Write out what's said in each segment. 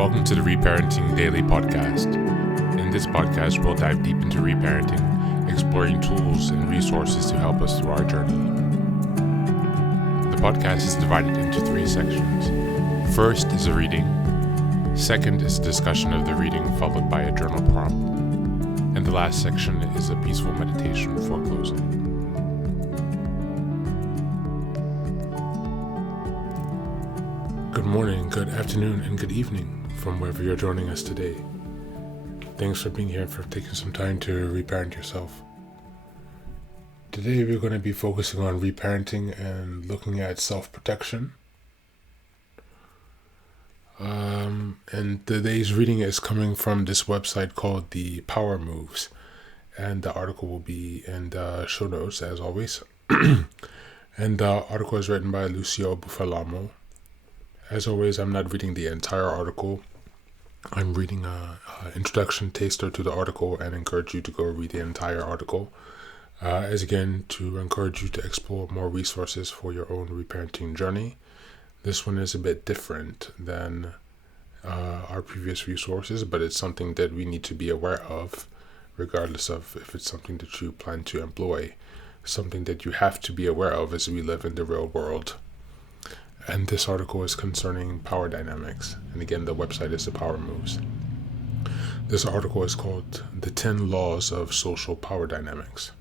Welcome to the Reparenting Daily podcast. In this podcast, we'll dive deep into reparenting, exploring tools and resources to help us through our journey. The podcast is divided into 3 sections. First is a reading. Second is a discussion of the reading, followed by a journal prompt. And the last section is a peaceful meditation for closing. Good morning, good afternoon, and good evening from wherever you're joining us today. Thanks for being here and for taking some time to reparent yourself. Today we're going to be focusing on reparenting and looking at self-protection. And today's reading is coming from this website called The Power Moves. And the article will be in the show notes as always. And the article is written by Lucio Bufalamo. As always, I'm not reading the entire article. I'm reading an introduction taster to the article and encourage you to go read the entire article. As again, to encourage you to explore more resources for your own reparenting journey. This one is a bit different than our previous resources, but it's something that we need to be aware of, regardless of if it's something that you plan to employ. Something that you have to be aware of as we live in the real world. And this article is concerning power dynamics. And again, the website is The Power Moves. This article is called The 10 Laws of Social Power Dynamics.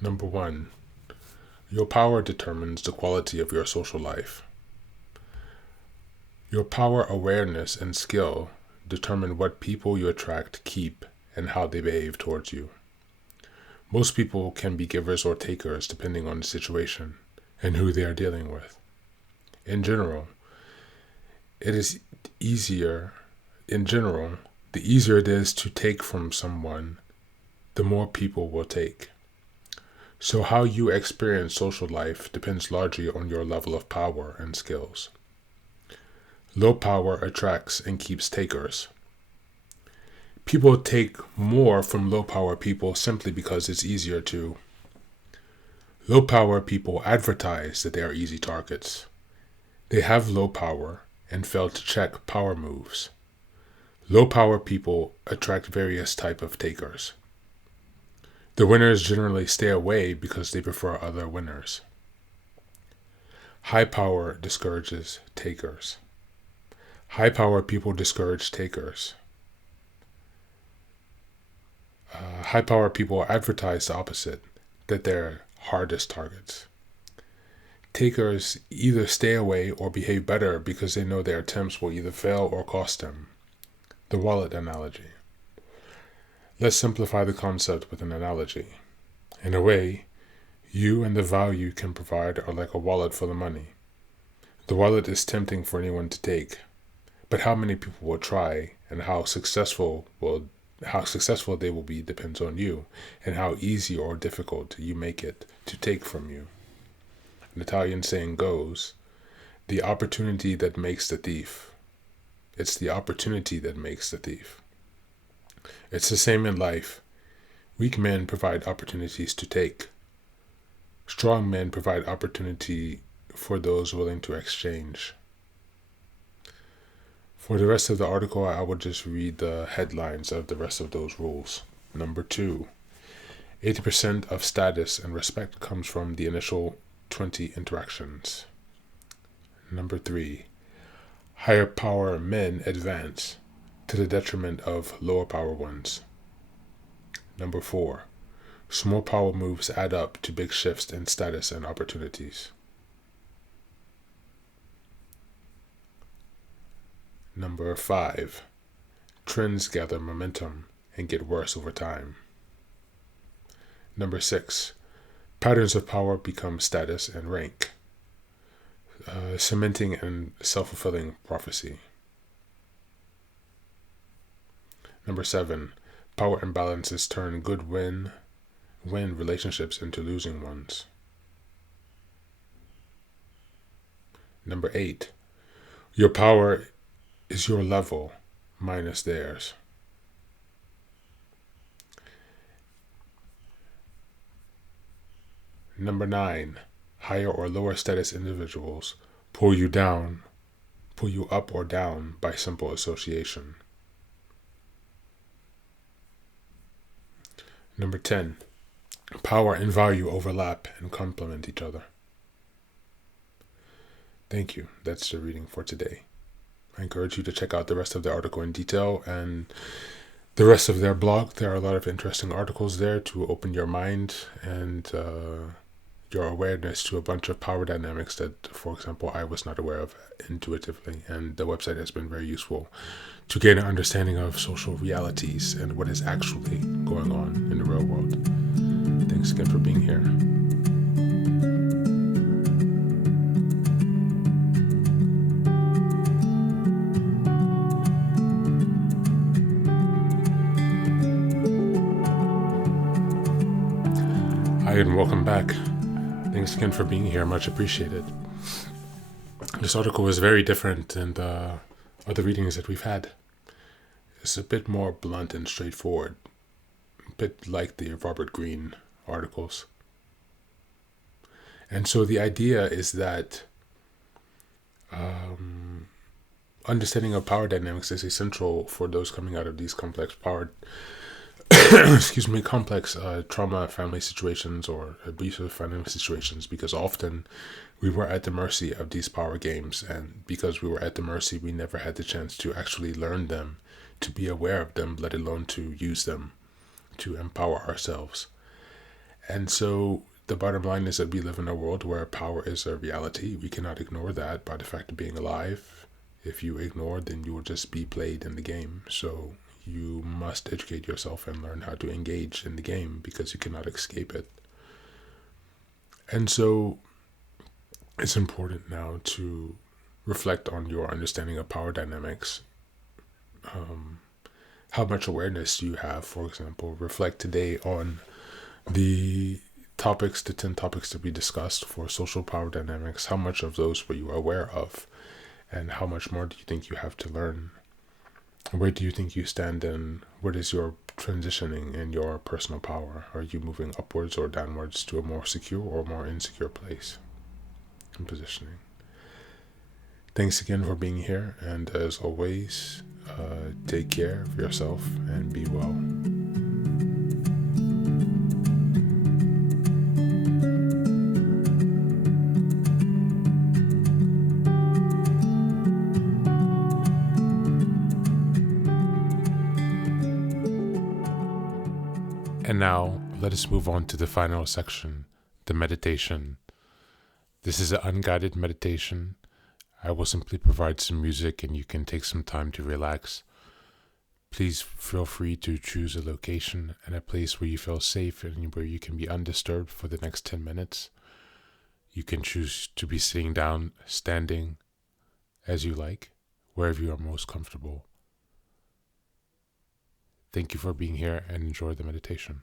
Number 1. Your power determines the quality of your social life. Your power awareness and skill determine what people you attract, keep, and how they behave towards you. Most people can be givers or takers depending on the situation and who they are dealing with. In general, the easier it is to take from someone, the more people will take. So how you experience social life depends largely on your level of power and skills. Low power attracts and keeps takers. People take more from low power people simply because it's easier to. Low power people advertise that they are easy targets. They have low power and fail to check power moves. Low power people attract various types of takers. The winners generally stay away because they prefer other winners. High power discourages takers. High power people discourage takers. High power people advertise the opposite, that they're hardest targets. Takers either stay away or behave better because they know their attempts will either fail or cost them. The wallet analogy. Let's simplify the concept with an analogy. In a way, you and the value you can provide are like a wallet full of money. The wallet is tempting for anyone to take, but how many people will try and how successful they will be depends on you and how easy or difficult you make it to take from you. An Italian saying goes, the opportunity that makes the thief. It's the opportunity that makes the thief. It's the same in life. Weak men provide opportunities to take. Strong men provide opportunity for those willing to exchange. For the rest of the article, I will just read the headlines of the rest of those rules. Number 2, 80% of status and respect comes from the initial 20 interactions. Number 3, higher power men advance to the detriment of lower power ones. Number 4, small power moves add up to big shifts in status and opportunities. Number 5, trends gather momentum and get worse over time. Number 6, patterns of power become status and rank, cementing and self-fulfilling prophecy. Number 7, power imbalances turn good win relationships into losing ones. Number 8, your power is your level minus theirs. Number 9, higher or lower status individuals pull you down pull you up or down by simple association. Number 10, power and value overlap and complement each other. Thank you. That's the reading for today. I encourage you to check out the rest of the article in detail and the rest of their blog. There are a lot of interesting articles there to open your mind and your awareness to a bunch of power dynamics that, for example, I was not aware of intuitively. And the website has been very useful to gain an understanding of social realities and what is actually going on in the real world. Thanks again for being here. Hi, and welcome back. Thanks again for being here. Much appreciated. This article is very different than the other readings that we've had. It's a bit more blunt and straightforward, a bit like the Robert Greene articles. And so the idea is that understanding of power dynamics is essential for those coming out of these complex complex trauma family situations or abusive family situations, because often we were at the mercy of these power games, and because we were at the mercy, we never had the chance to actually learn them, to be aware of them, let alone to use them to empower ourselves. And so the bottom line is that we live in a world where power is a reality. We cannot ignore that by the fact of being alive. If you ignore, then you will just be played in the game. So you must educate yourself and learn how to engage in the game, because you cannot escape it. And so it's important now to reflect on your understanding of power dynamics. How much awareness do you have? For example, reflect today on the 10 topics that we discussed for social power dynamics. How much of those were you aware of? And how much more do you think you have to learn? Where do you think you stand, and what is your transitioning in your personal power? Are you moving upwards or downwards to a more secure or more insecure place and positioning? Thanks again for being here, and as always, take care of yourself and be well. And now, let us move on to the final section, the meditation. This is an unguided meditation. I will simply provide some music and you can take some time to relax. Please feel free to choose a location and a place where you feel safe and where you can be undisturbed for the next 10 minutes. You can choose to be sitting down, standing, as you like, wherever you are most comfortable. Thank you for being here and enjoy the meditation.